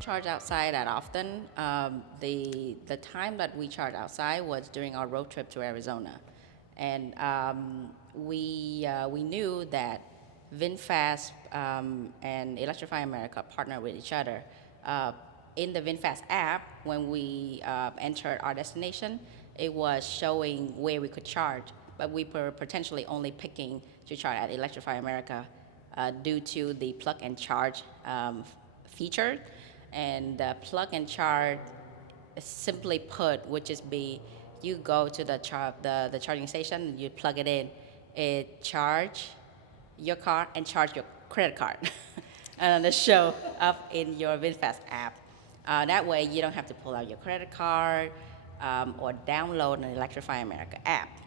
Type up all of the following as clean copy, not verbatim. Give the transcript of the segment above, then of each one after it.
don't charge outside that often. The time that we charge outside was during our road trip to Arizona, and we knew that VinFast and Electrify America partner with each other. In the VinFast app, when we entered our destination, it was showing where we could charge, but we were potentially only picking to charge at Electrify America due to the plug and charge feature. And the plug and charge, simply put, would just be you go to the charging station, you plug it in, it charge your car and charge your credit card, and it show up in your VinFast app. That way, you don't have to pull out your credit card or download an Electrify America app.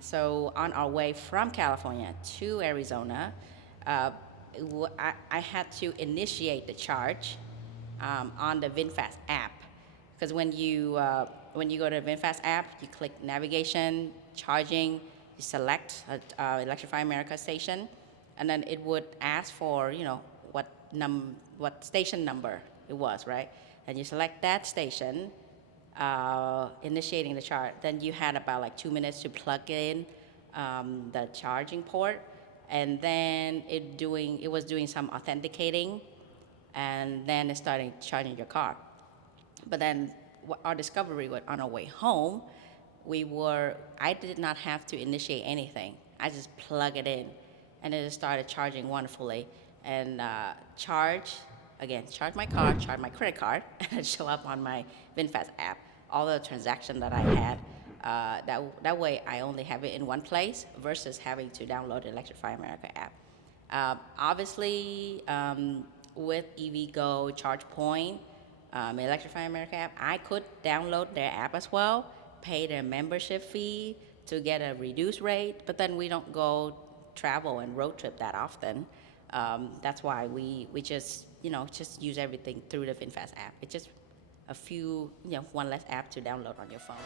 So on our way from California to Arizona, I had to initiate the charge on the VinFast app, because when you go to the VinFast app, you click navigation, charging, you select Electrify America station, and then it would ask for what station number it was, right? And you select that station, initiating the charge. Then you had about like 2 minutes to plug in the charging port, and then it was doing some authenticating, and then it started charging your car. But then our discovery was on our way home, I did not have to initiate anything. I just plug it in, and it started charging wonderfully. And charge my car, charge my credit card, and it show up on my VinFast app, all the transactions that I had. That way, I only have it in one place versus having to download the Electrify America app. Obviously, with EV Go, ChargePoint, Electrify America app, I could download their app as well, pay their membership fee to get a reduced rate, but then we don't go travel and road trip that often. That's why we just use everything through the VinFast app. It's just one less app to download on your phone.